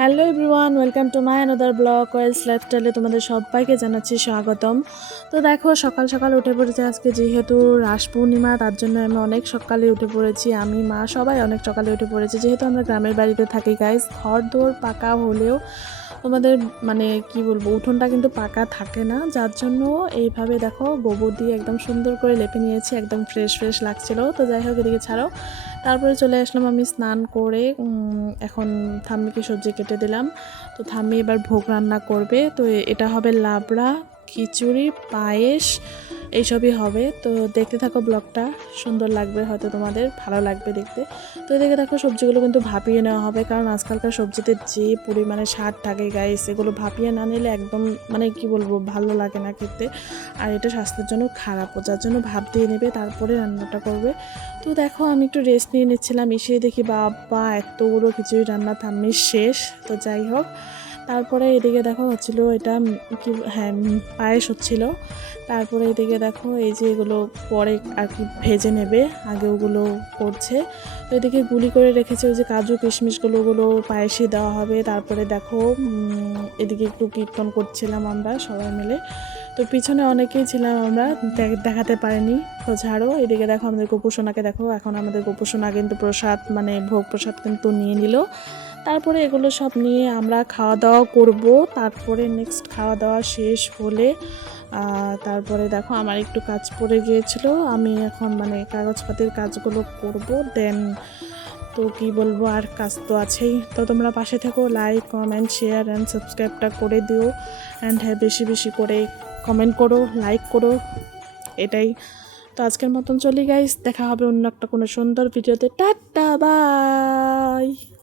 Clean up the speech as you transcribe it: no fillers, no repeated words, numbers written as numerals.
Hello everyone, welcome to my another blog Wells লাইফস্টাইলে তোমাদের সবাইকে জানাচ্ছি স্বাগতম। তো দেখো সকাল সকাল উঠে পড়েছে আজকে, যেহেতু রাস পূর্ণিমা তার জন্য আমি অনেক সকালে উঠে পড়েছি। আমি মা সবাই অনেক সকালে উঠে পড়েছি, যেহেতু আমরা গ্রামের বাড়িতে থাকি গাইস। ঘর দোর পাকা হলেও তোমাদের মানে কি বলবো, উঠোনটা কিন্তু পাকা থাকে না, যার জন্য এইভাবে দেখো গোবর দিয়ে একদম সুন্দর করে লেপে নিয়েছি, একদম ফ্রেশ ফ্রেশ লাগছিল। তো যাই হোক, এদিকে ছাড়ো। তারপরে চলে আসলাম আমি স্নান করে। এখন ঠাম্মিকে সবজি কেটে দিলাম। তো ঠাম্মি এবার ভোগ রান্না করবে। তো এটা হবে লাবড়া, খিচুড়ি, পায়েস, এইসবই হবে। তো দেখতে থাকো, ব্লগটা সুন্দর লাগবে, হয়তো তোমাদের ভালো লাগবে দেখতে। তো এদিকে দেখো সবজিগুলো কিন্তু ভাপিয়ে নেওয়া হবে, কারণ আজকালকার সবজিতে যে পরিমাণে স্বাদ থাকে গাইস, এগুলো ভাপিয়ে না নিলে একদম মানে কি বলবো, ভালো লাগে না খেতে। আর এটা স্বাস্থ্যের জন্য খারাপও, যার জন্য ভাপ দিয়ে নেবে তারপরে রান্নাটা করবে। তো দেখো আমি একটু রেস্ট নিয়ে নিচ্ছিলাম, এসে দেখি বাবা এতগুলো খিচুড়ি রান্না থাম্মির শেষ। তো যাই হোক, তারপরে এদিকে দেখো হচ্ছিলো এটা কি, হ্যাঁ, পায়েস হচ্ছিল। তারপরে এদিকে দেখো এই যে এগুলো পরে আর কি ভেজে নেবে, আগে ওগুলো করছে। তো এদিকে গুলি করে রেখেছে ওই যে কাজু কিশমিশগুলো, ওগুলো পায়েসে দেওয়া হবে। তারপরে দেখো এদিকে একটু কীর্তন করছিলাম আমরা সবাই মিলে। তো পিছনে অনেকেই ছিলাম আমরা, দেখাতে পারিনি। তো ছাড়ো, এদিকে দেখো আমাদের গোপুসোনাকে দেখো, এখন আমাদের গোপুসোনা কিন্তু প্রসাদ মানে ভোগ প্রসাদ কিন্তু নিয়ে নিল। তারপরে এগুলো সব নিয়ে আমরা খাওয়া দাওয়া করব। তারপরে নেক্সট খাওয়া দাওয়া শেষ হলে তারপরে দেখো আমার একটু কাজ পড়ে গিয়েছিল, আমি এখন মানে কাগজপাতির কাজগুলো করব। দেন তো কি বলবো, আর কাজ তো আছেই। তো তোমরা পাশে থেকো, লাইক কমেন্ট শেয়ার অ্যান্ড সাবস্ক্রাইবটা করে দিও। অ্যান্ড হ্যাঁ, বেশি বেশি করে কমেন্ট করো, লাইক করো, এটাই। তো আজকের মতন চলি গাইস, দেখা হবে অন্য একটা কোনো সুন্দর ভিডিওতে। Tata, by.